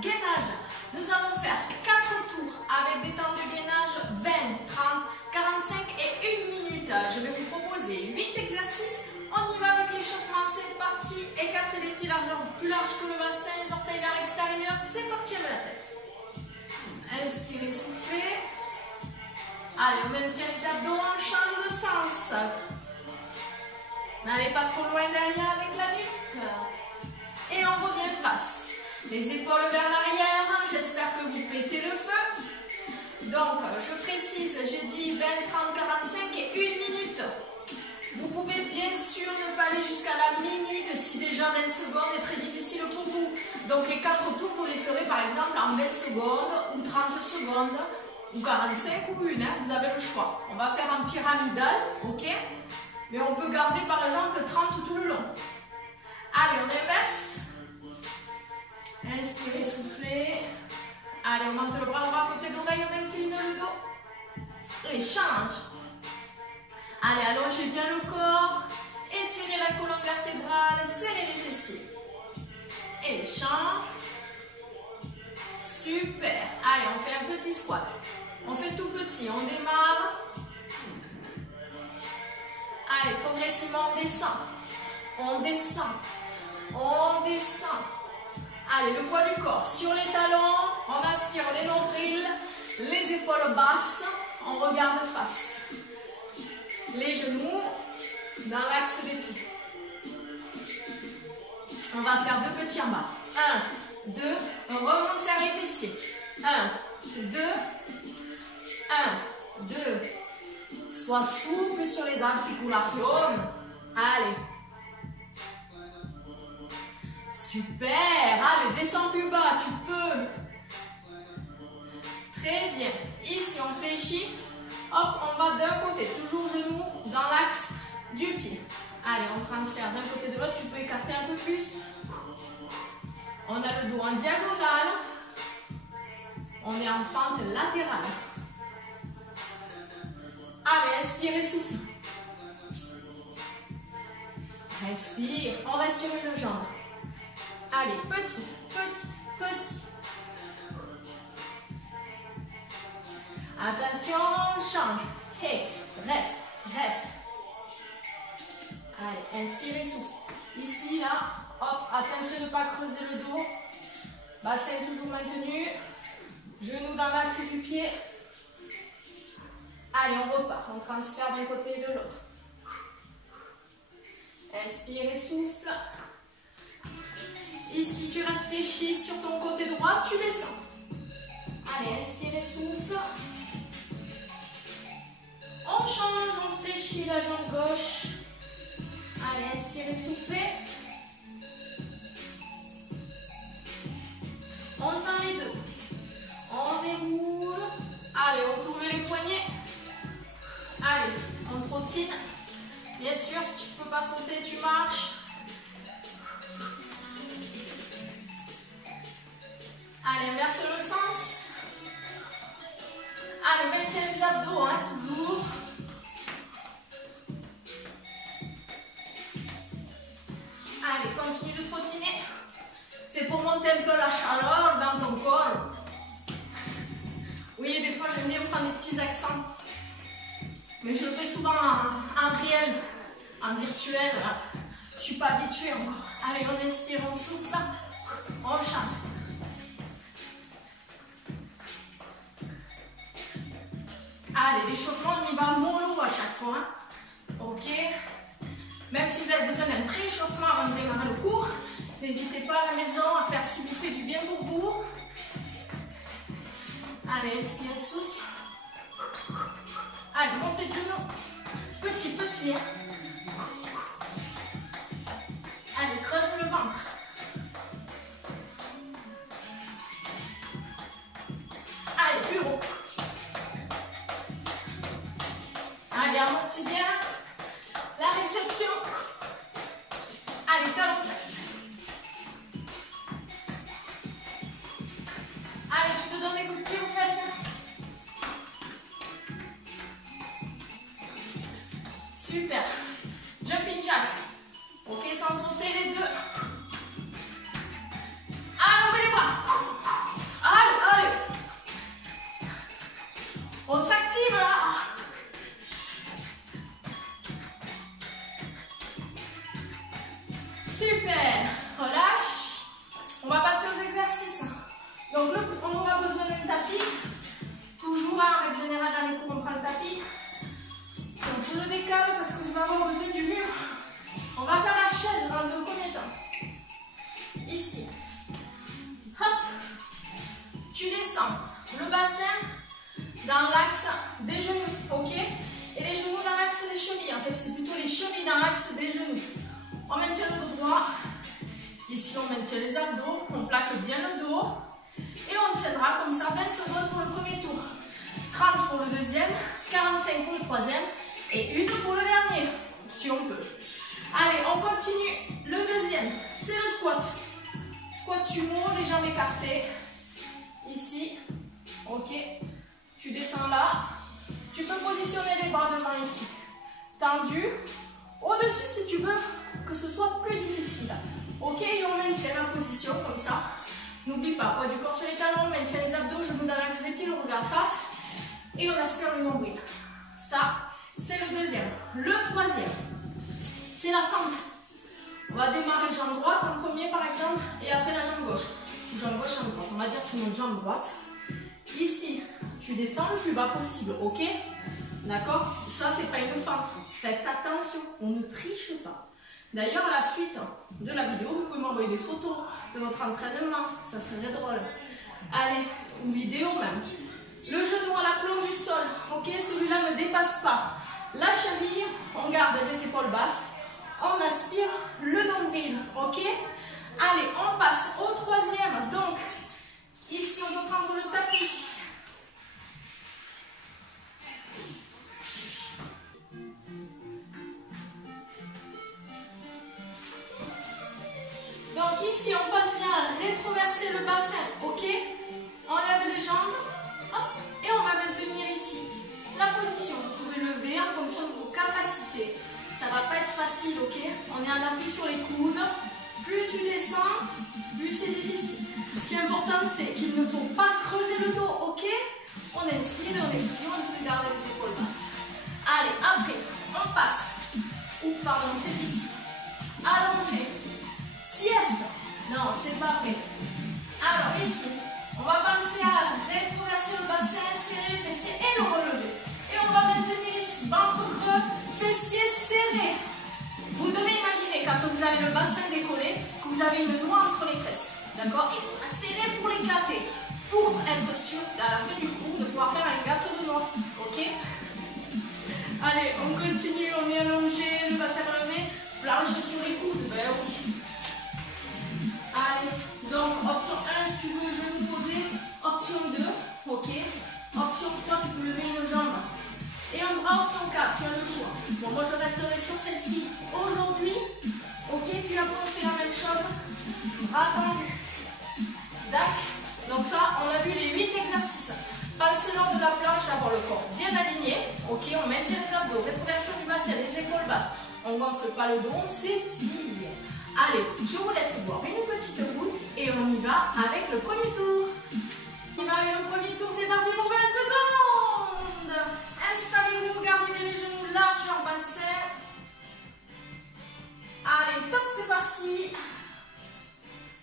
gainage. Nous allons faire 4 tours avec des temps de gainage 20, 30, 45 et 1 minute. Je vais vous proposer 8 exercices. On y va avec l'échauffement, c'est parti. Écartez les pieds largeur plus large que le bassin, les orteils vers l'extérieur. C'est parti avec la tête. Inspirez, soufflez. Allez, on maintient les abdos, on change de sens. N'allez pas trop loin derrière avec la nuque. Et on revient face. Les épaules vers l'arrière. J'espère que vous pétez le feu. Donc, je précise, j'ai dit 20, 30, 45 et 1 minute. Vous pouvez bien sûr ne pas aller jusqu'à la minute si déjà 20 secondes est très difficile pour vous. Donc, les 4 tours, vous les ferez par exemple en 20 secondes ou 30 secondes ou 45 ou 1. Hein, vous avez le choix. On va faire en pyramidal, ok? Mais on peut garder par exemple 30 tout le long. Allez, on inverse. Inspirez, soufflez. Allez, on monte le bras droit à côté de l'oreille, on incline le dos. Et change. Allez, allongez bien le corps. Étirez la colonne vertébrale, serrez les fessiers. Et change. Super. Allez, on fait un petit squat. On fait tout petit, on démarre. Allez, progressivement, on descend. On descend. On descend. Allez, le poids du corps sur les talons. On aspire les nombrils, les épaules basses. On regarde face. Les genoux dans l'axe des pieds. On va faire 2 petits en bas. 1, 2, remonte, serre les fessiers. 1, 2, 1, 2. Sois souple sur les articulations. Allez. Super. Allez, descends plus bas, tu peux. Très bien. Ici, on fléchit. Hop, on va d'un côté. Toujours genoux dans l'axe du pied. Allez, on transfère d'un côté de l'autre. Tu peux écarter un peu plus. On a le dos en diagonale. On est en fente latérale. Allez, inspire, souffle. Respire. On reste sur une jambe. Allez, petit, petit, petit. Attention, change. Hey, reste, reste. Allez, inspire, souffle. Ici, là, hop, attention de ne pas creuser le dos. Bassin toujours maintenu. Genoux dans l'axe du pied. Allez, on repart. On transfère d'un côté et de l'autre. Inspire et souffle. Ici, tu restes fléchi sur ton côté droit, tu descends. Allez, inspire et souffle. On change, on fléchit la jambe gauche. Allez, inspire et souffle. On tend les deux. On déroule. Allez, on tourne les poignets. Allez, on trottine. Bien sûr, si tu ne peux pas sauter, tu marches. Allez, inverse le sens. Allez, maintiens les abdos, hein, toujours. Allez, continue de trottiner. C'est pour monter un peu la chaleur dans ton corps. Oui, des fois, j'aime bien prendre des petits accents. Mais je le fais souvent en réel, en virtuel. Je ne suis pas habituée encore. Allez, on inspire, on souffle. On change. Allez, l'échauffement, on y va mollo à chaque fois. Hein. Ok. Même si vous avez besoin d'un pré-échauffement avant de démarrer le cours, n'hésitez pas à la maison à faire ce qui vous fait du bien pour vous. Allez, inspire, souffle. Allez, montez de genoux. Petit, petit. Hein. Allez, creuse le ventre. Allez, plus haut. Allez, amortis bien la réception. Allez, talon de fesse. Allez, tu te donnes des coups de pied aux fesses. Super. Super. Relâche. On va passer aux exercices. Donc, on aura besoin d'un tapis. Toujours, en règle générale, dans les cours, on prend le tapis. Donc, je le décale parce que je vais avoir besoin du mur. On va faire la chaise dans un premier temps. Ici. Hop. Tu descends le bassin dans l'axe des genoux, ok? Et les genoux dans l'axe des chevilles. En fait, c'est plutôt les chevilles dans l'axe des genoux. On maintient le dos droit. Ici, on maintient les abdos. On plaque bien le dos. Et on tiendra comme ça 20 secondes pour le premier tour. 30 pour le deuxième, 45 pour le troisième et 1 pour le dernier, si on peut. Allez, on continue. Le deuxième, c'est le squat. Squat sumo, les jambes écartées. Ici, ok. Tu descends là. Tu peux positionner les bras devant ici. Tendu. Au-dessus si tu veux que ce soit plus difficile. Ok, et on maintient la position comme ça. N'oublie pas, poids du corps sur les talons, on maintient les abdos, genoux dans l'axe des pieds, le regard face. Et on aspire le nombril. Ça, c'est le deuxième. Le troisième, c'est la fente. On va démarrer jambe droite en premier par exemple, et après la jambe gauche. Jambe gauche, jambe droite. On va dire tout le monde jambe droite. Ici, tu descends le plus bas possible, ok? D'accord? Ça, c'est pas une fente. Faites attention, on ne triche pas. D'ailleurs, à la suite de la vidéo, vous pouvez m'envoyer des photos de votre entraînement. Ça serait drôle. Allez, ou vidéo même. Le genou à l'aplomb du sol, ok? Celui-là ne dépasse pas la cheville. On garde les épaules basses. On aspire le nombril, ok? Allez, on passe au troisième. Donc, ici, on peut prendre le tapis. Donc ici, on passe bien à rétroverser le bassin, ok? On lève les jambes, hop, et on va maintenir ici la position. Vous pouvez lever en fonction de vos capacités. Ça ne va pas être facile, ok? On est en appui sur les coudes. Plus tu descends, plus c'est difficile. Ce qui est important, c'est qu'il ne faut pas creuser le dos, ok? On inspire et on expire, on essaie de garder les épaules basses. Allez, après, on passe. Ou pardon, c'est ici. Allongé. Sieste. Non, c'est pas vrai. Alors ici, on va penser à rétroverser le bassin, serrer les fessiers et le relever. Et on va maintenir ici, ventre creux, fessiers serrés. Vous devez imaginer quand vous avez le bassin décollé, que vous avez une noix entre les fesses. D'accord? Il faut la serrer pour l'éclater. Pour être sûr, à la fin du cours, de pouvoir faire un gâteau de noix. Ok? Allez, on continue, on est allongé, le bassin relevé, planche sur les coudes. Ben oui. Allez, donc option 1, si tu veux genou posé. Option 2, ok. Option 3, tu peux lever une jambe. Et un bras, option 4, tu as le choix. Bon, moi je resterai sur celle-ci aujourd'hui. Ok, puis après on fait la même chose. Bras tendus. D'accord. Donc ça, on a vu les 8 exercices. Pensez lors de la planche d'avoir le corps bien aligné. Ok, on maintient les abdos, rétroversion du bassin, les épaules basses. On ne gonfle pas le dos, on s'étire. Allez, je vous laisse boire une petite goutte et on y va avec le premier tour. On y va avec le premier tour, c'est parti pour 20 secondes. Installez-vous, gardez bien les genoux larges en bassin. Allez, top, c'est parti.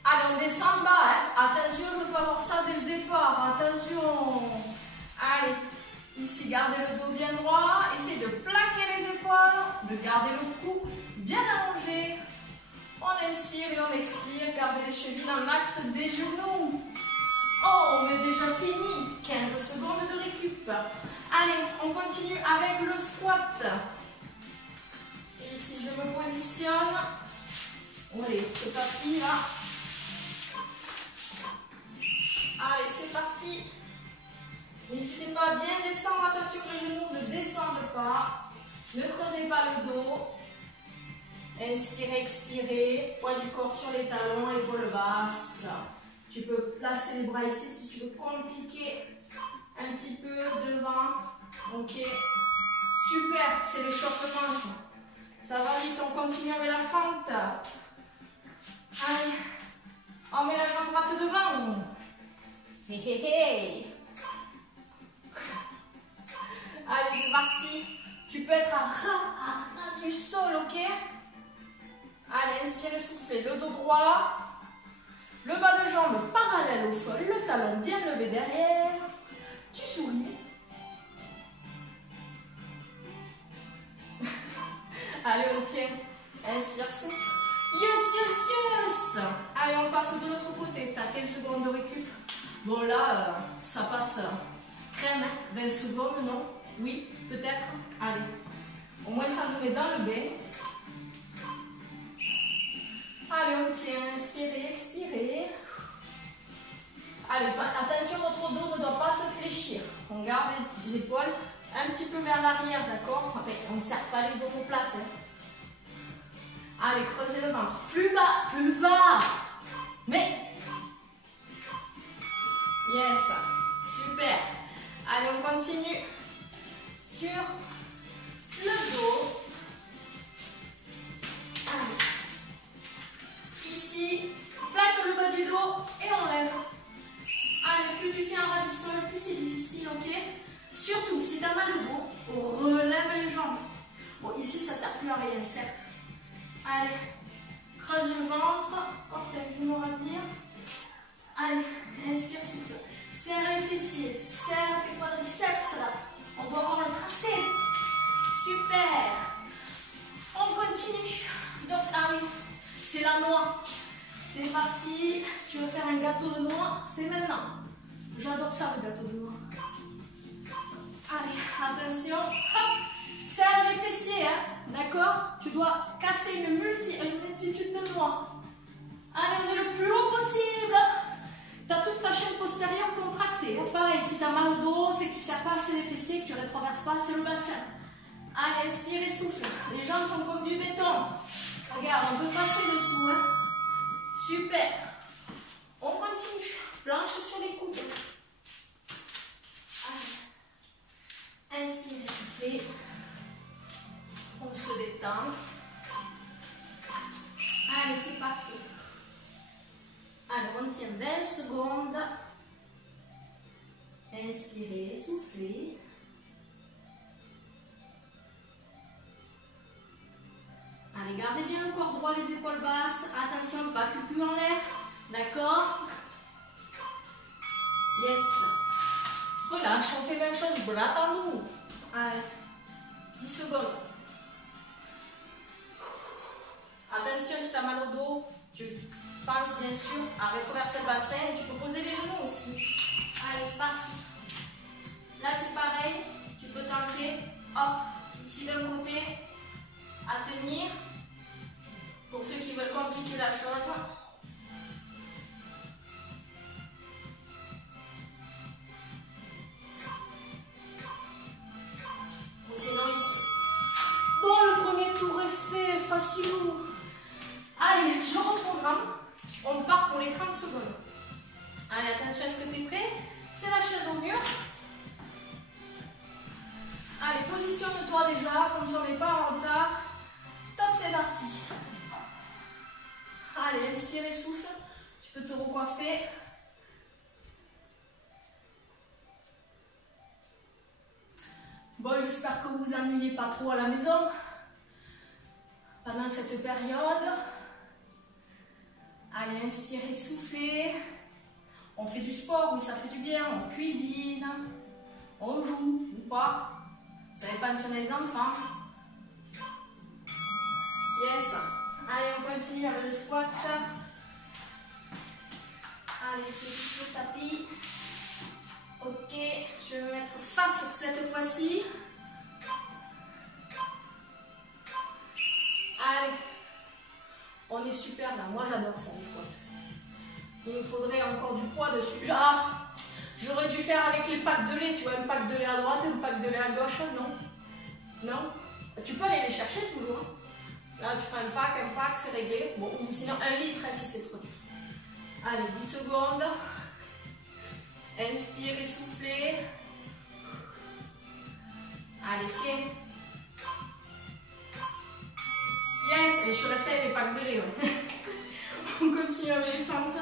Allez, on descend bas, hein. Attention, je ne veux pas voir ça dès le départ, attention. Allez, ici, gardez le dos bien droit, essayez de plaquer les épaules, de garder le cou bien allongé. On inspire et on expire, gardez les chevilles dans l'axe des genoux. Oh, on est déjà fini, 15 secondes de récup. Allez, on continue avec le squat. Et ici, je me positionne. Allez, c'est parti là. Allez, c'est parti. N'hésitez pas à bien descendre. Attention que les genoux ne descendent pas. Ne creusez pas le dos. Inspirez, expirez. Poids du corps sur les talons, épaules basses. Tu peux placer les bras ici si tu veux compliquer un petit peu devant. Ok. Super, c'est l'échauffement ça. Ça va vite, on continue avec la fente. Allez. On met la jambe droite devant. Hey, hey, hey. Allez, c'est parti. Tu peux être à ras du sol, ok? Allez, inspirez, soufflez. souffler, le dos droit. Le bas de jambe parallèle au sol, le talon bien levé derrière. Tu souris. Allez, on tient. Inspire, souffle. Yes, yes, yes. Allez, on passe de l'autre côté. T'as 15 secondes de récup. Bon, là, ça passe crème. 20 secondes, non? Oui, peut-être. Allez. Au moins, ça nous met dans le bain. Allez, on tient. Inspirez, expirez. Allez, attention, votre dos ne doit pas se fléchir. On garde les épaules un petit peu vers l'arrière, d'accord? Enfin, on ne serre pas les omoplates. Allez, creusez le ventre. Plus bas, plus bas. Mais. Yes. Super. Allez, on continue sur le dos. Allez. Ici, plaque le bas du dos et on lève. Allez, plus tu tiens ras du sol, plus c'est difficile, ok? Surtout, si tu as mal au dos, relève les jambes. Bon, ici, ça ne sert plus à rien, certes. Allez, creuse le ventre. Oh, peut-être je me ralentir. Allez, inspire, souffle. Serre les fessiers, serre tes quadriceps là. On doit avoir le tracé. Super. On continue. Donc, allez, c'est la noix. C'est parti. Si tu veux faire un gâteau de noix, c'est maintenant. J'adore ça, le gâteau de noix. Allez, attention. Hop. Serre les fessiers, hein. D'accord? Tu dois casser une multitude de noix. Allez, on est le plus haut possible. Tu as toute ta chaîne postérieure contractée. Pareil, si tu as mal au dos, c'est que tu ne serres pas assez les fessiers, que tu ne rétroverses pas assez le bassin. Allez, inspire et souffle. Les jambes sont comme du béton. Regarde, on peut passer dessous, hein. Super. On continue. Planche sur les coudes. Allez. Inspire et souffle. On se détend. Allez, c'est parti. Allez, on tient 20 secondes. Inspirez, soufflez. Allez, gardez bien le corps droit, les épaules basses. Attention, pas que plus en l'air. D'accord? Yes. Relâche, on fait même chose. Bras tendus. Allez, 10 secondes. Attention, si tu as mal au dos, tu penses bien sûr à rétroverser le bassin. Tu peux poser les genoux aussi. Allez, c'est parti. Là, c'est pareil. Tu peux tenter, hop, ici d'un côté, à tenir. Pour ceux qui veulent compliquer la chose. Ou sinon ici. Bon, le premier tour est fait, facile. Allez, je reprogramme. On part pour les 30 secondes. Allez, attention, est-ce que tu es prêt? C'est la chaise au mur. Allez, positionne-toi déjà, comme ça on n'est pas en retard. Top, c'est parti. Allez, inspire et souffle. Tu peux te recoiffer. Bon, j'espère que vous vous ennuyez pas trop à la maison pendant cette période. Allez, inspirez, soufflez. On fait du sport, oui, ça fait du bien. On cuisine, on joue ou pas. Ça dépend si on a les enfants. Yes. Allez, on continue avec le squat. Allez, je touche le tapis. Ok, je vais me mettre face cette fois-ci. Allez. On est super là, moi j'adore ça les squats. Il me faudrait encore du poids dessus. Là, j'aurais dû faire avec les packs de lait, tu vois, un pack de lait à droite et un pack de lait à gauche, non? Non? Tu peux aller les chercher toujours. Là, tu prends un pack, c'est réglé. Bon, ou sinon 1 litre si c'est trop dur. Allez, 10 secondes. Inspire et soufflez. Allez, tiens. Yes, je suis restée avec les packs de lait. Ouais. On continue avec les fentes.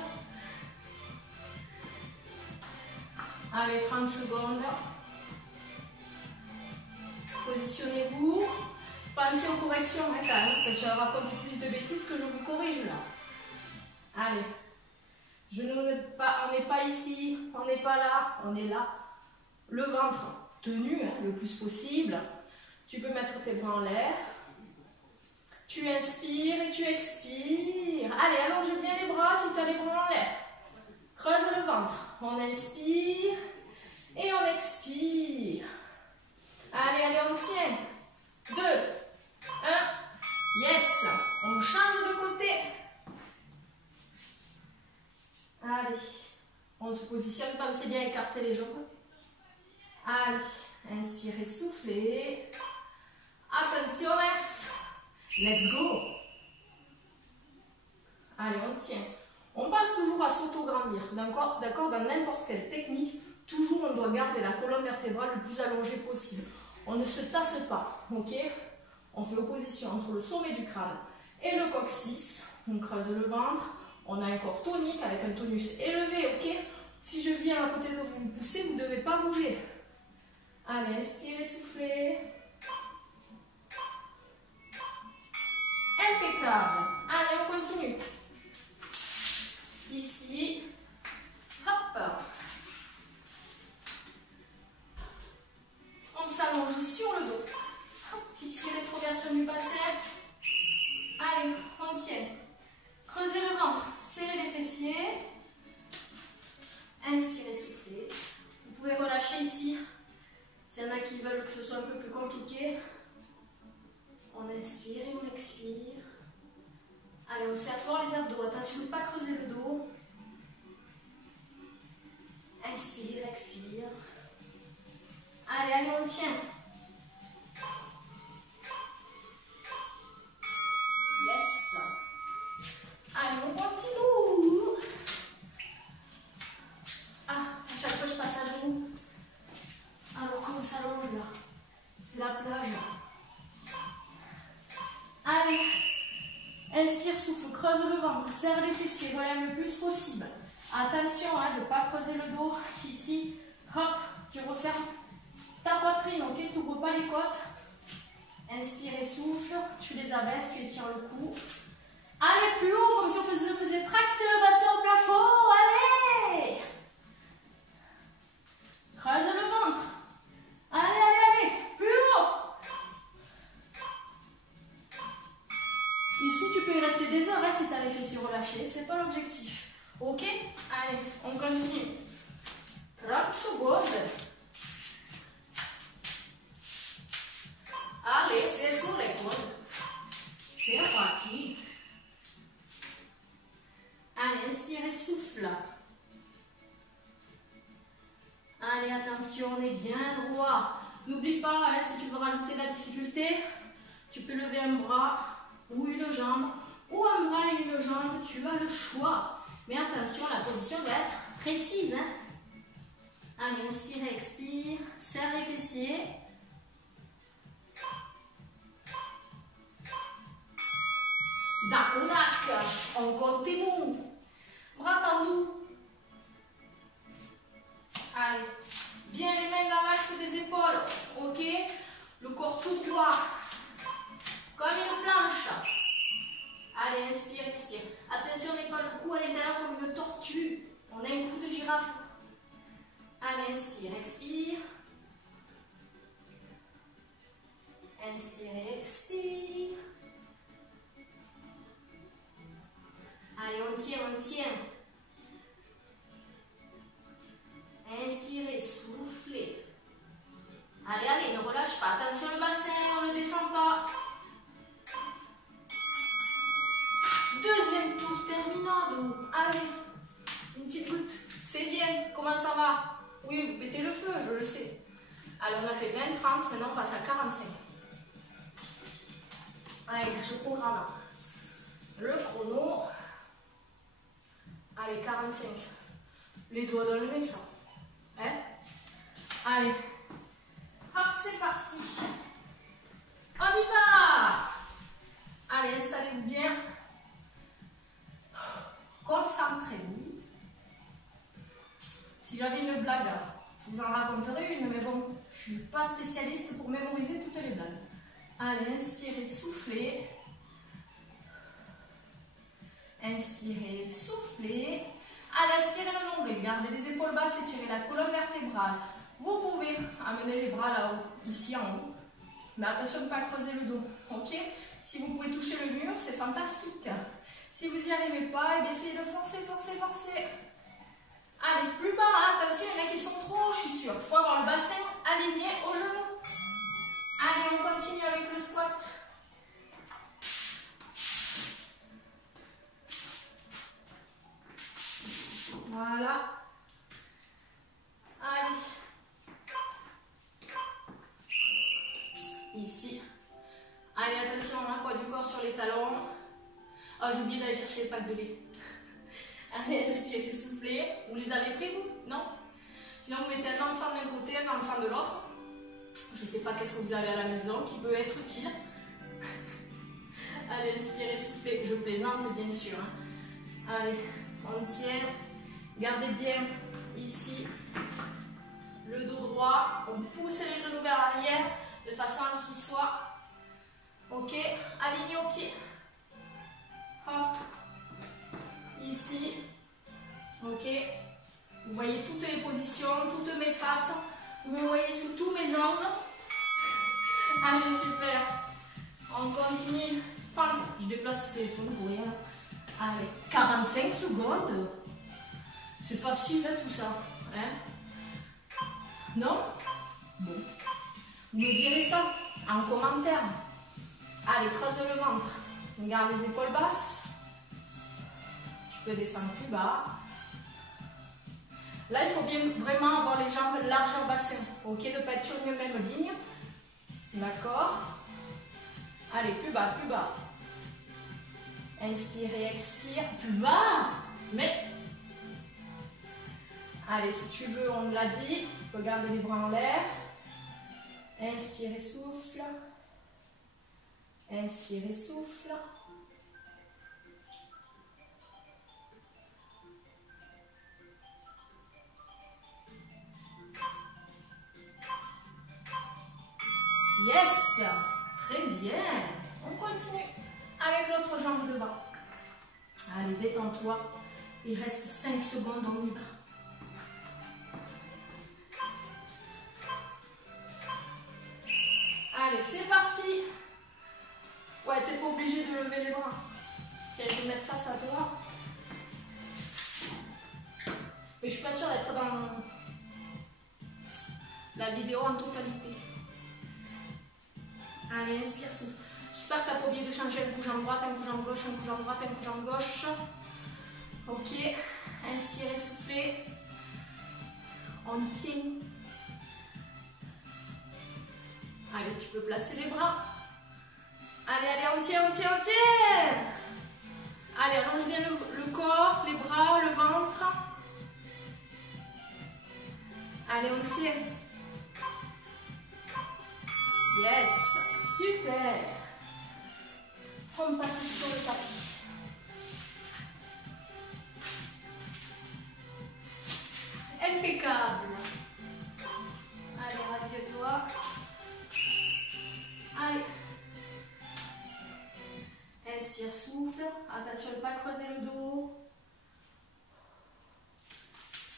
Allez, 30 secondes. Positionnez-vous. Pensez aux corrections, hein, quand même, parce que je raconte plus de bêtises que je vous corrige là. Allez. On n'est pas ici, on n'est pas là, on est là. Le ventre tenu le plus possible. Tu peux mettre tes bras en l'air. Tu inspires et tu expires. Allez, allonge bien les bras si tu as les bras en l'air. Creuse le ventre. On inspire et on expire. Allez, allez, on tient. 2, 1. Yes. On change de côté. Allez. On se positionne, pensez bien à écarter les jambes. Allez. Inspirez, soufflez. Attention. Let's go. Allez, on tient. On passe toujours à s'auto-grandir. D'accord, dans n'importe quelle technique, toujours on doit garder la colonne vertébrale le plus allongée possible. On ne se tasse pas, ok? On fait opposition entre le sommet du crâne et le coccyx. On creuse le ventre. On a un corps tonique avec un tonus élevé, ok? Si je viens à côté de vous, vous poussez, vous ne devez pas bouger. Allez, inspirez, soufflez. Impeccable. Allez, on continue. Ici. Hop. On s'allonge sur le dos. Hop. Ici, rétroversion du bassin. Allez, on tient. Creusez le ventre. Serrez les fessiers. Inspirez, soufflez. Vous pouvez relâcher ici. S'il y en a qui veulent que ce soit un peu plus compliqué. On inspire et on expire. Allez, on serre fort les abdos. Attention de ne pas creuser le dos. Inspire, expire. Allez, allez, on tient. Yes. Allez, on continue. Ah, à chaque fois je passe à genoux. Alors comment ça s'allonge là? C'est la plage. Allez, inspire, souffle, creuse le ventre, serre les fessiers, relève le plus possible. Attention de ne pas creuser le dos. Ici, hop, tu refermes ta poitrine, ok? Tu n'ouvres pas les côtes. Inspire et souffle, tu les abaisses, tu étires le cou. Allez, plus haut, comme si on faisait tracter le bassin au plafond. Allez! Creuse le ventre. Allez, allez, allez, plus haut. Ici, tu peux y rester des heures si tu as les fessiers relâchés. C'est pas l'objectif. Ok? Allez, on continue. 30 secondes. Allez, c'est sur les côtes. C'est parti. Allez, inspirez, souffle. Allez, attention, on est bien droit. N'oublie pas, si tu veux rajouter de la difficulté, tu peux lever un bras ou une jambe, ou un bras et une jambe, tu as le choix. Mais attention, la position doit être précise. Allez, inspire, expire, serre les fessiers. Dac, on continue. Bras tendus. Allez, bien les mains dans l'axe des épaules, ok? Le corps tout droit, comme une planche. Allez, inspire, expire. Attention, n'est pas le cou à l'intérieur comme une tortue. On a un cou de girafe. Allez, inspire, expire. Inspire, expire. Allez, on tient, on tient. Inspirez, soufflez. Allez, allez, ne relâche pas. Attention le bassin, on ne le descend pas. Deuxième tour, terminado. Allez, une petite goutte. C'est bien. Comment ça va? Oui, vous pétez le feu, je le sais. Allez, on a fait 20, 30, maintenant on passe à 45. Allez, je programme. Le chrono. Allez, 45. Les doigts dans le nez, ça. Hein? Allez. Hop, c'est parti. On y va. Allez, installez-vous bien. Concentrez-vous. Si j'avais une blague, je vous en raconterais une, mais bon, je ne suis pas spécialiste pour mémoriser toutes les blagues. Allez, inspirez, soufflez. Inspirez, soufflez. Allez, aspirez le nombril, gardez les épaules basses, étirez la colonne vertébrale. Vous pouvez amener les bras là-haut, ici en haut. Mais attention de ne pas creuser le dos, ok? Si vous pouvez toucher le mur, c'est fantastique. Si vous n'y arrivez pas, essayez de forcer, forcer, forcer. Allez, plus bas, attention, il y en a qui sont trop hauts, je suis sûre. Il faut avoir le bassin aligné au genou. Allez, on continue avec le squat. Voilà. Allez. Ici. Allez, attention, hein, poids du corps sur les talons. Oh, j'ai oublié d'aller chercher les packs de lait. Allez, inspirez, soufflez. Vous les avez pris, vous? Non? Sinon, vous mettez un enfant d'un côté, un enfant de l'autre. Je ne sais pas qu'est-ce que vous avez à la maison qui peut être utile. Allez, inspirez, soufflez. Je plaisante, bien sûr. Hein. Allez, on tient. Gardez bien ici le dos droit. On pousse les genoux vers l'arrière de façon à ce qu'ils soient alignés aux pieds. Hop. Ici. Ok. Vous voyez toutes les positions, toutes mes faces. Vous me voyez sous tous mes angles. Allez, super. On continue. Enfin, je déplace le téléphone pour rien. Allez, 45 secondes. C'est facile, hein, tout ça. Hein? Non? Bon. Vous me direz ça en commentaire. Allez, creuse le ventre. Garde les épaules basses. Tu peux descendre plus bas. Là, il faut bien vraiment avoir les jambes largeur bassin. Ok, de ne pas être sur une même ligne. D'accord? Allez, plus bas, plus bas. Inspirez, expire. Plus bas. Mais. Allez, si tu veux, on l'a dit. Tu peux garder les bras en l'air. Inspirez, souffle. Inspirez, souffle. Yes! Très bien. On continue avec l'autre jambe devant. Allez, détends-toi. Il reste 5 secondes, on y va. Allez, c'est parti. Ouais, t'es pas obligé de lever les bras. Tiens, je vais me mettre face à toi. Mais je suis pas sûre d'être dans la vidéo en totalité. Allez, inspire, souffle. J'espère que tu n'as pas oublié de changer un couche en droite, un couche en gauche, un couche en droite, un couche en gauche. Ok. Inspirez, soufflez. On tient. Allez, tu peux placer les bras. Allez, allez, on tient, on tient, on tient. Allez, allonge bien le corps, les bras, le ventre. Allez, on tient. Yes, super. On passe sur le tapis. Impeccable. Allez, radieux-toi. Allez. Inspire, souffle. Attention de ne pas creuser le dos.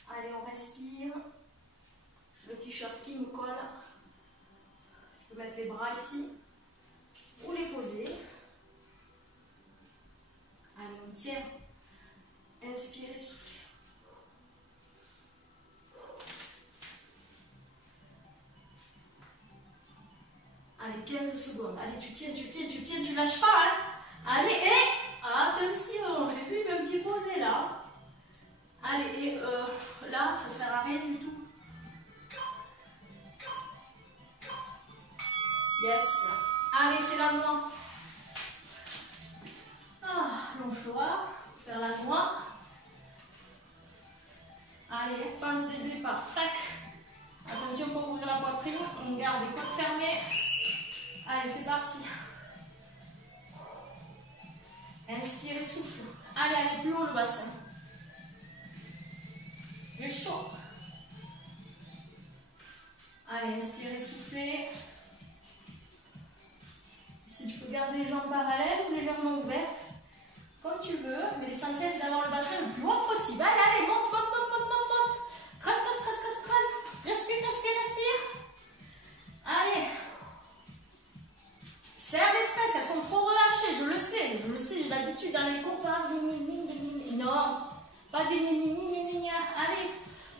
Allez, on respire. Le t-shirt qui me colle. Je peux mettre les bras ici. Ou les poser. Allez, on tient. Inspirez, soufflez. Allez, 15 secondes. Allez, tu tiens, tu tiens, tu tiens, tu lâches pas. Hein. Allez, et attention, j'ai vu un pied posé là. Allez, et là, ça sert à rien du tout. Yes. Allez, c'est la noix. Ah, longe-toi. Faire la noix. Allez, pince des départs. Tac. Attention pour ouvrir la poitrine. On garde les côtes fermées. Allez, c'est parti. Inspirez, souffle. Allez, allez plus haut le bassin. Il est chaud. Allez, inspirez, soufflez. Si tu peux garder les jambes parallèles ou légèrement ouvertes, comme tu veux, mais les dans les copains. Non, pas du ni. Allez,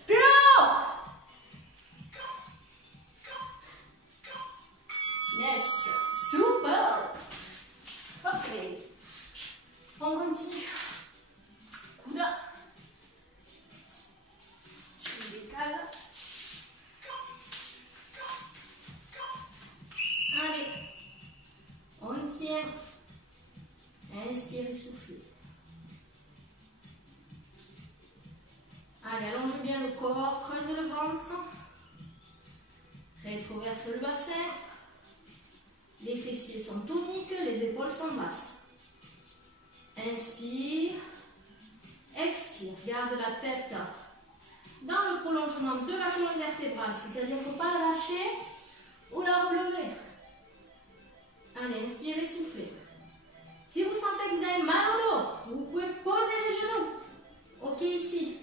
plus haut. Yes, super. Ok, on continue. Coude. Je me décale. Allez, on tient. Inspire et souffle. Allez, allonge bien le corps, creuse le ventre. Rétroverse le bassin. Les fessiers sont toniques, les épaules sont basses. Inspire. Expire. Garde la tête dans le prolongement de la colonne vertébrale. C'est-à-dire qu'il ne faut pas la lâcher ou la relever. Allez, inspirez, soufflez. Si vous sentez que vous avez mal au dos, vous pouvez poser les genoux. Ok, ici.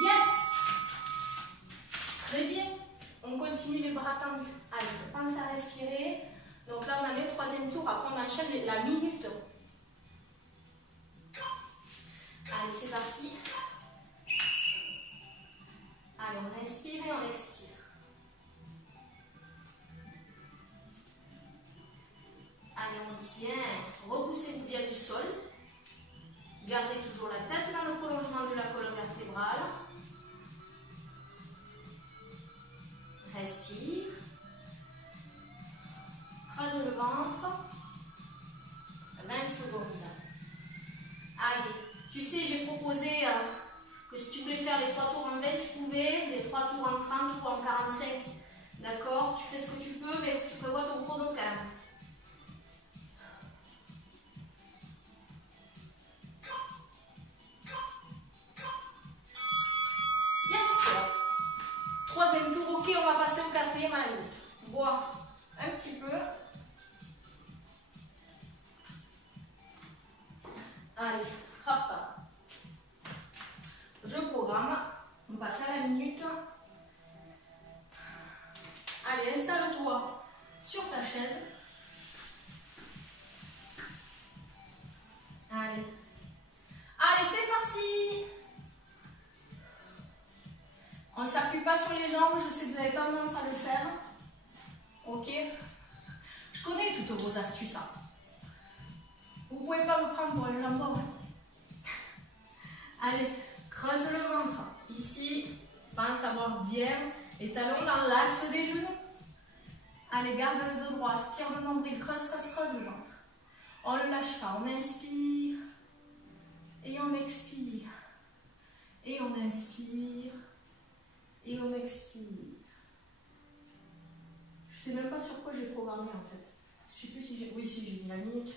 Yes. Très bien. On continue les bras tendus. Allez, pense à respirer. Donc là, on a le troisième tour. Après, on enchaîne la minute. Allez, c'est parti. Allez, on inspire et on expire. Allez, on tient. Repoussez-vous bien du sol. Gardez toujours la tête dans le prolongement de la colonne vertébrale. Respire. Creuse le ventre. 20 secondes. Allez, tu sais, j'ai proposé que si tu voulais faire les 3 tours en 20, tu pouvais, les 3 tours en 30 ou en 45. D'accord? Tu fais ce que tu peux, mais tu prévois ton chrono quand même. Troisième tour, ok, on va passer au quatrième à la minute. Bois un petit peu. Allez, hop. Je programme. On passe à la minute. Allez, installe-toi sur ta chaise. Allez. Allez, c'est parti. On ne s'appuie pas sur les jambes, je sais que vous avez tendance à le faire. Ok? Je connais toutes vos astuces. Hein. Vous ne pouvez pas me prendre pour un jambon. Hein. Allez, creuse le ventre. Ici, pense avoir bien les talons dans l'axe des genoux. Allez, garde le dos droit, aspire le nombril, creuse le ventre. On ne le lâche pas, on inspire et on expire. Et on inspire. Et on expire. Je sais même pas sur quoi j'ai programmé en fait. Je sais plus si j'ai... Oui, si j'ai mis la minute.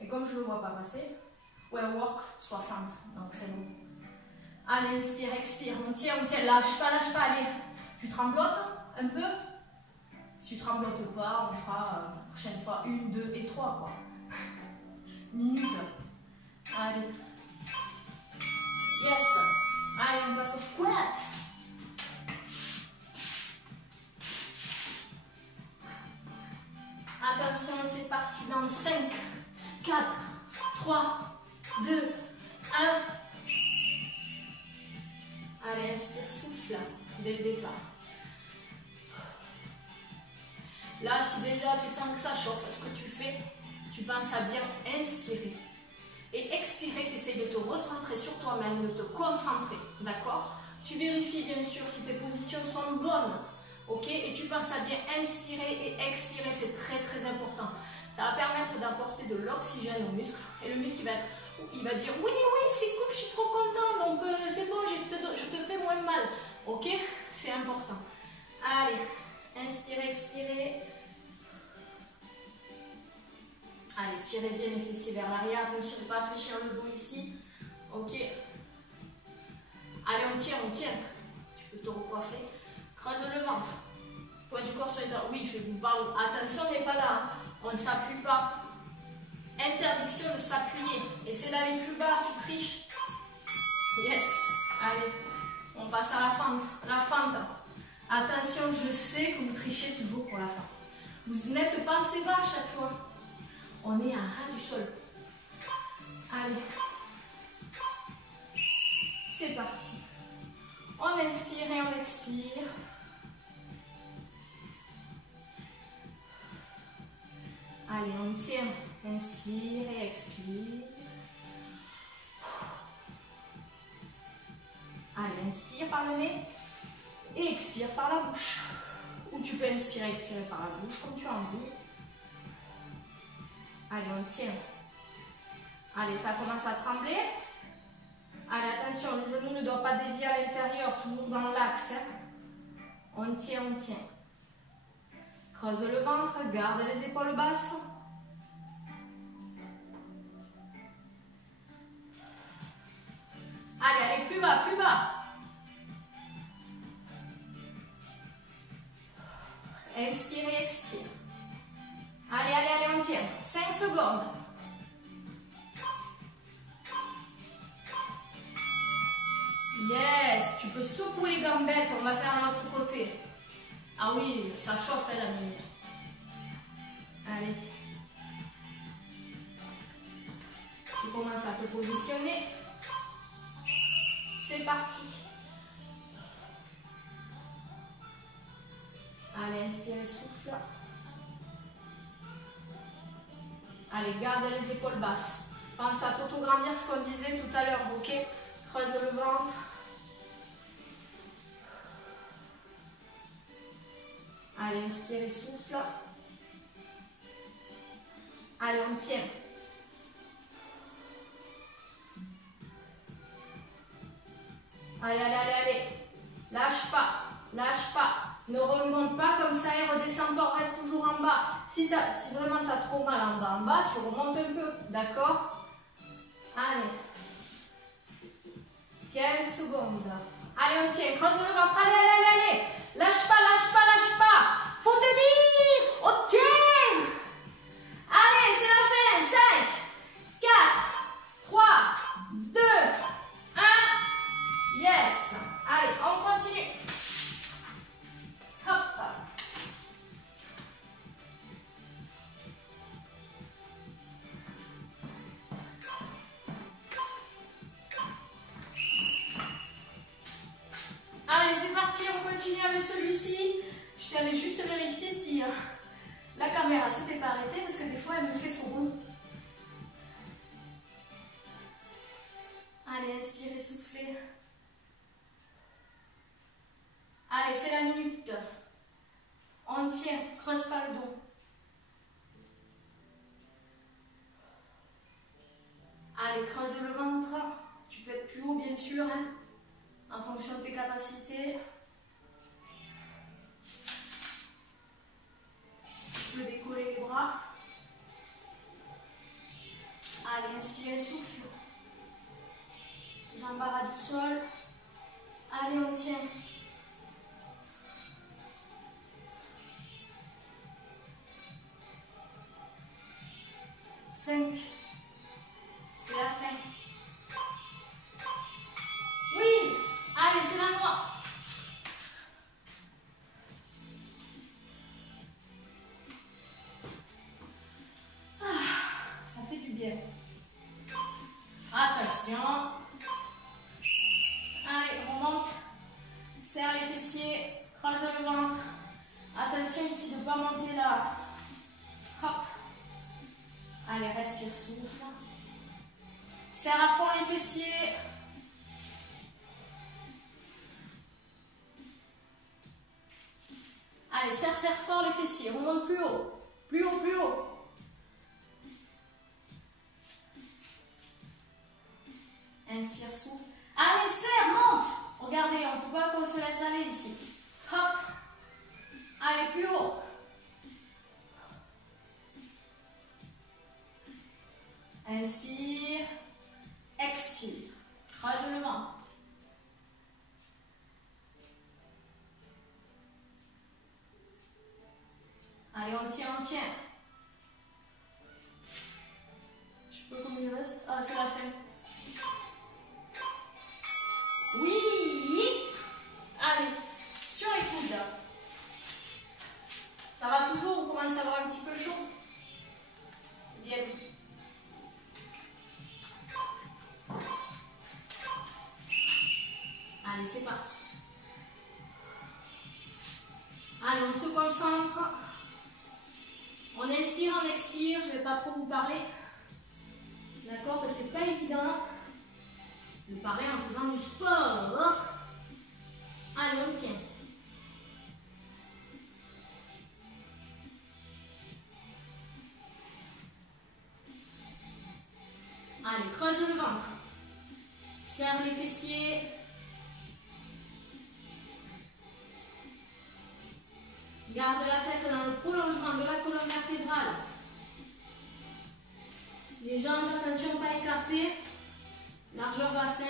Mais comme je ne le vois pas passer, ouais, work 60. Donc c'est bon. Allez, inspire, expire. On tient, lâche pas, allez. Tu tremblotes un peu? Si tu tremblotes pas, on fera la prochaine fois 1, 2 et 3 quoi. Minute. Allez. Yes. Allez, on passe au squat. Attention, c'est parti dans 5, 4, 3, 2, 1. Allez, inspire, souffle dès le départ. Là, si déjà tu sens que ça chauffe, ce que tu fais, tu penses à bien inspirer. Et expirer, tu essaies de te recentrer sur toi-même, de te concentrer, d'accord? Tu vérifies bien sûr si tes positions sont bonnes. Ok, et tu penses à bien inspirer et expirer, c'est très très important. Ça va permettre d'apporter de l'oxygène au muscle. Et le muscle il va dire oui, c'est cool, je suis trop content, donc c'est bon, je te fais moins mal. Ok, c'est important. Allez, inspirez, expirez. Allez, tirez bien les fessiers vers l'arrière. Attention de ne pas fléchir le dos ici. Ok. Allez, on tient. Tu peux te recoiffer. Creuse le ventre. Poids du corps sur les talons. Oui, je vous parle. Attention, n'est pas là. On ne s'appuie pas. Interdiction de s'appuyer. Et c'est d'aller plus bas, tu triches. Yes. Allez. On passe à la fente. La fente. Attention, je sais que vous trichez toujours pour la fin. Vous n'êtes pas assez bas à chaque fois. On est à ras du sol. Allez. C'est parti. On inspire et on expire. Allez, on tient. Inspire et expire. Allez, inspire par le nez et expire par la bouche. Ou tu peux inspirer et expirer par la bouche comme tu as envie. Allez, on tient. Allez, ça commence à trembler. Allez, attention, le genou ne doit pas dévier à l'intérieur, toujours dans l'axe. Hein. On tient, on tient. Creuse le ventre, garde les épaules basses. Allez, allez, plus bas, plus bas. Inspire et expire. Allez, allez, allez, on tient. 5 secondes. Yes, tu peux secouer les gambettes, on va faire l'autre côté. Ah oui, ça chauffe la minute. Allez. Tu commences à te positionner. C'est parti. Allez, inspire et souffle. Allez, garde les épaules basses. Pense à photogrammer ce qu'on disait tout à l'heure, ok? Creuse le ventre. Allez, inspire et souffle. Allez, on tient. Allez, allez, allez, allez. Lâche pas, lâche pas. Ne remonte pas comme ça et redescends pas, reste toujours en bas. Si vraiment tu as trop mal en bas, tu remontes un peu, d'accord? Allez. 15 secondes. Allez, on tient, creuse le ventre, allez, allez, allez, allez. Lâche pas, lâche pas, lâche pas. Faut te dire, on tient. Allez, c'est la fin. 5, 4, 3, 2, 1. Yes. Allez, on continue. Hop. Allez, c'est parti, on continue avec celui-ci. Je t'allais juste vérifier si la caméra s'était pas arrêtée parce que des fois elle me fait faux bon. Allez, inspirez, soufflez. Allez, c'est la minute. On tient, creuse pas le dos. Allez, creuse le ventre. Tu peux être plus haut, bien sûr, hein, en fonction de tes capacités. Tu peux décoller les bras. Allez, inspirez, souffle. Jambes à ras du sol. Allez, on tient. C'est la fin. Oui, allez, c'est la noix. Ça fait du bien. Attention. Allez, on monte. Serre les fessiers. Creuse le ventre. Attention ici de ne pas monter là. Hop. Allez, respire, souffle. Serre à fond les fessiers. Allez, serre fort les fessiers. On monte plus haut. Plus haut, plus haut. Inspire, souffle. Allez, serre, monte. Regardez, il ne faut pas qu'on se laisse aller ici. Hop. Allez, plus haut. Inspire. Expire. Creuse le ventre. Allez, on tient, on tient. Je sais pas combien il reste. Ah, c'est la fin. Oui. Allez, sur les coudes. toujours, vous commencez à avoir un petit peu chaud. Bien. Allez, c'est parti. Allez, on se concentre. On inspire, on expire. Je ne vais pas trop vous parler. D'accord? Parce que c'est pas évident de parler en faisant du sport. Allez, on tient. Allez, creuse le ventre. Serre les fessiers. Garde la tête dans le prolongement de la colonne vertébrale. Les jambes, attention, pas écartées. Largeur bassin.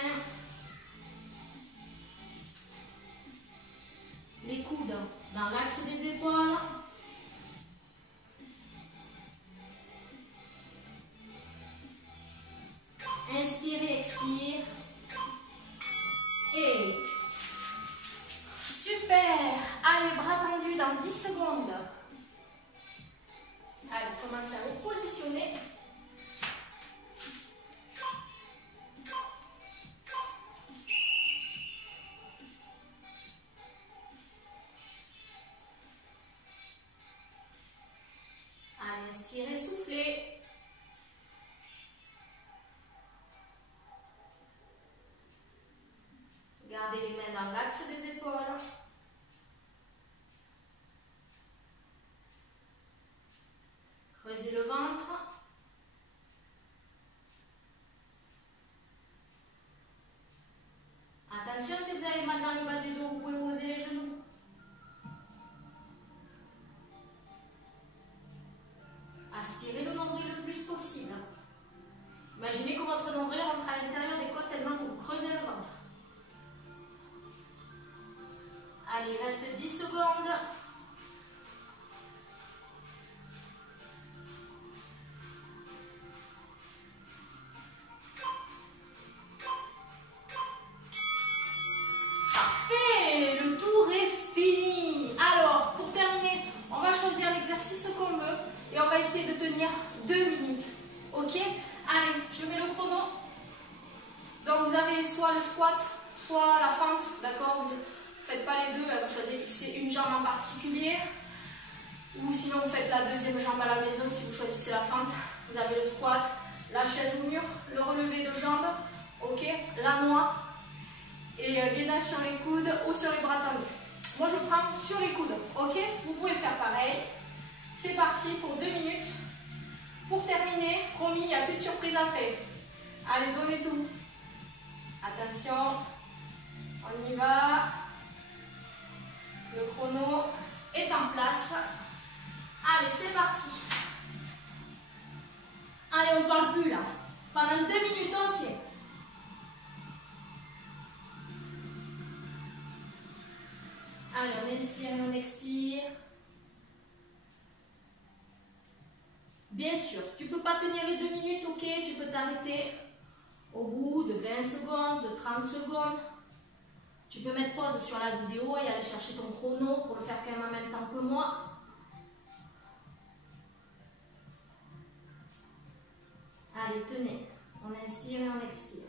Les coudes dans l'axe des épaules. Inspirez, expire. Et super. Allez, bras tendus dans 10 secondes. Allez, commencez à vous positionner. Allez, inspirez, soufflez. Gardez les mains dans l'axe des épaules. Creusez le ventre. Attention, si vous avez mal dans le bas du dos, vous pouvez poser les genoux. Aspirez le nombril le plus possible. Imaginez que votre nombril rentre à l'intérieur des côtes tellement que vous creusez le ventre. Allez, il reste 10 secondes. Parfait, le tour est fini. Alors, pour terminer, on va choisir l'exercice qu'on veut et on va essayer de tenir 2 minutes. Ok? Allez, je mets le chrono. Donc, vous avez soit le squat, soit la fente, d'accord? Vous ne faites pas les deux, vous choisissez une jambe en particulier. Ou sinon, vous faites la deuxième jambe à la maison si vous choisissez la fente. Vous avez le squat, la chaise au mur, le relevé de jambes, ok? La noix. Et gainage sur les coudes ou sur les bras tendus. Moi, je prends sur les coudes, ok? Vous pouvez faire pareil. C'est parti pour 2 minutes. Pour terminer, promis, il n'y a plus de surprise après. Allez, donnez tout. Attention, on y va. Le chrono est en place. Allez, c'est parti. Allez, on ne parle plus là. Pendant 2 minutes entières. Allez, on inspire et on expire. Bien sûr, si tu ne peux pas tenir les 2 minutes, ok, tu peux t'arrêter au bout de 20 secondes, de 30 secondes. Tu peux mettre pause sur la vidéo et aller chercher ton chrono pour le faire quand même en même temps que moi. Allez, tenez. On inspire et on expire.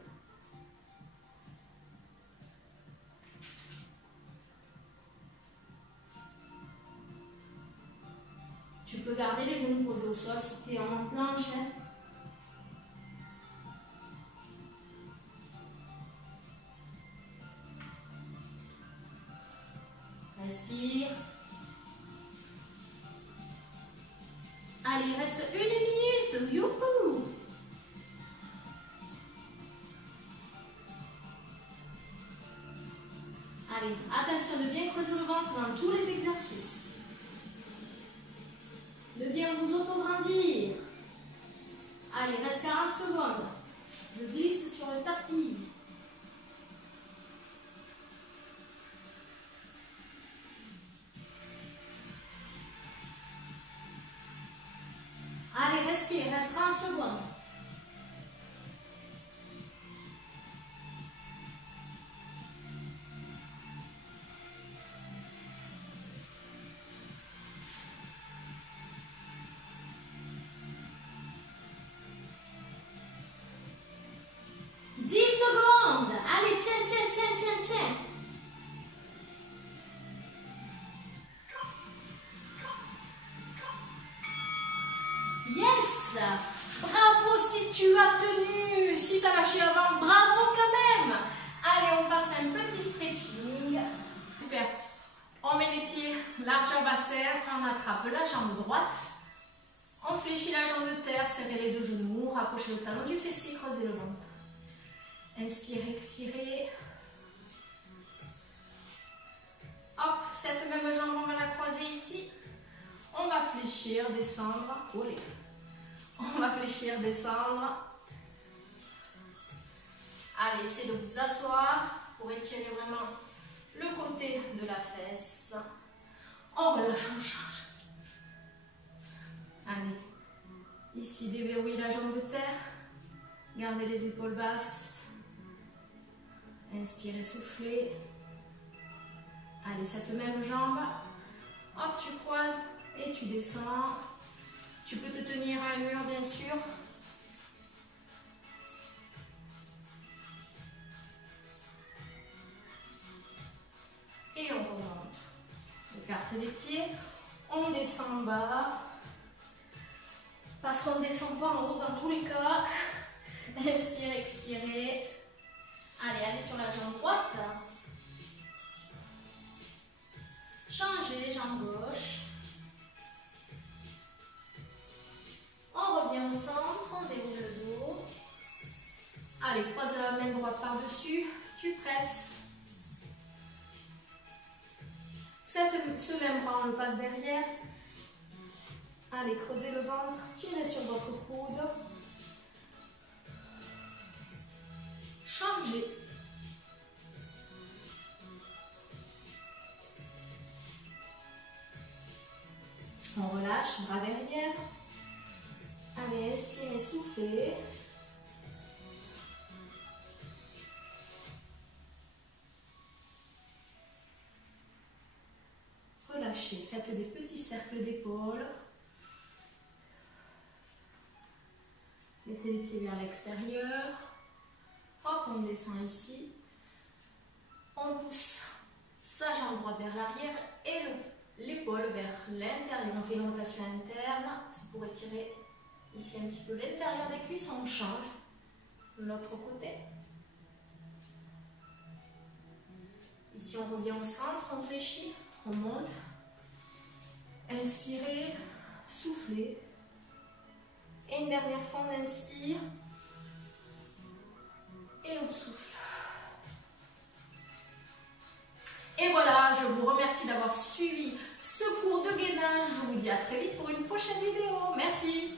Tu peux garder les genoux posés au sol si tu es en planche. Hein. Respire. Allez, il reste 1 minute. Youhou! Allez, attention de bien creuser le ventre dans tous les exercices. De bien vous auto-grandir. Allez, reste 40 secondes. Je glisse sur le tapis. Allez, respire, reste 30 secondes. tiens. Yes! Bravo si tu as tenu, si tu as lâché avant, bravo quand même. Allez, on passe à un petit stretching. Super. On met les pieds largeur bassin, on attrape la jambe droite. On fléchit la jambe de terre, serrez les deux genoux, rapprochez le talon du fessier, creusez le ventre. Inspirez, expirez. Hop, cette même jambe, on va la croiser ici. On va fléchir, descendre. Olé. On va fléchir, descendre. Allez, essayez de vous asseoir pour étirer vraiment le côté de la fesse. On relâche, on change. Allez, ici déverrouillez la jambe de terre. Gardez les épaules basses. Inspirez, soufflez. Allez, cette même jambe. Hop, tu croises et tu descends. Tu peux te tenir à un mur, bien sûr. Et on remonte. Écarte les pieds. On descend en bas. Parce qu'on ne descend pas en haut dans tous les cas. Inspirez, expirez. Allez, allez sur la jambe droite. Changez, jambe gauche. On revient au centre, on déroule le dos. Allez, croise la main droite par-dessus, tu presses. Ce même bras, on le passe derrière. Allez, creusez le ventre, tirez sur votre coude. Changez. On relâche, bras derrière. Allez, inspirez, soufflez. Relâchez, faites des petits cercles d'épaules. Mettez les pieds vers l'extérieur. Hop, on descend ici. On pousse sa jambe droite vers l'arrière et l'épaule vers l'intérieur. On fait une rotation interne. C'est pour étirer ici un petit peu l'intérieur des cuisses. On change. L'autre côté. Ici, on revient au centre. On fléchit. On monte. Inspirez. Soufflez. Et une dernière fois, on inspire. Et on souffle. Et voilà, je vous remercie d'avoir suivi ce cours de gainage. Je vous dis à très vite pour une prochaine vidéo. Merci.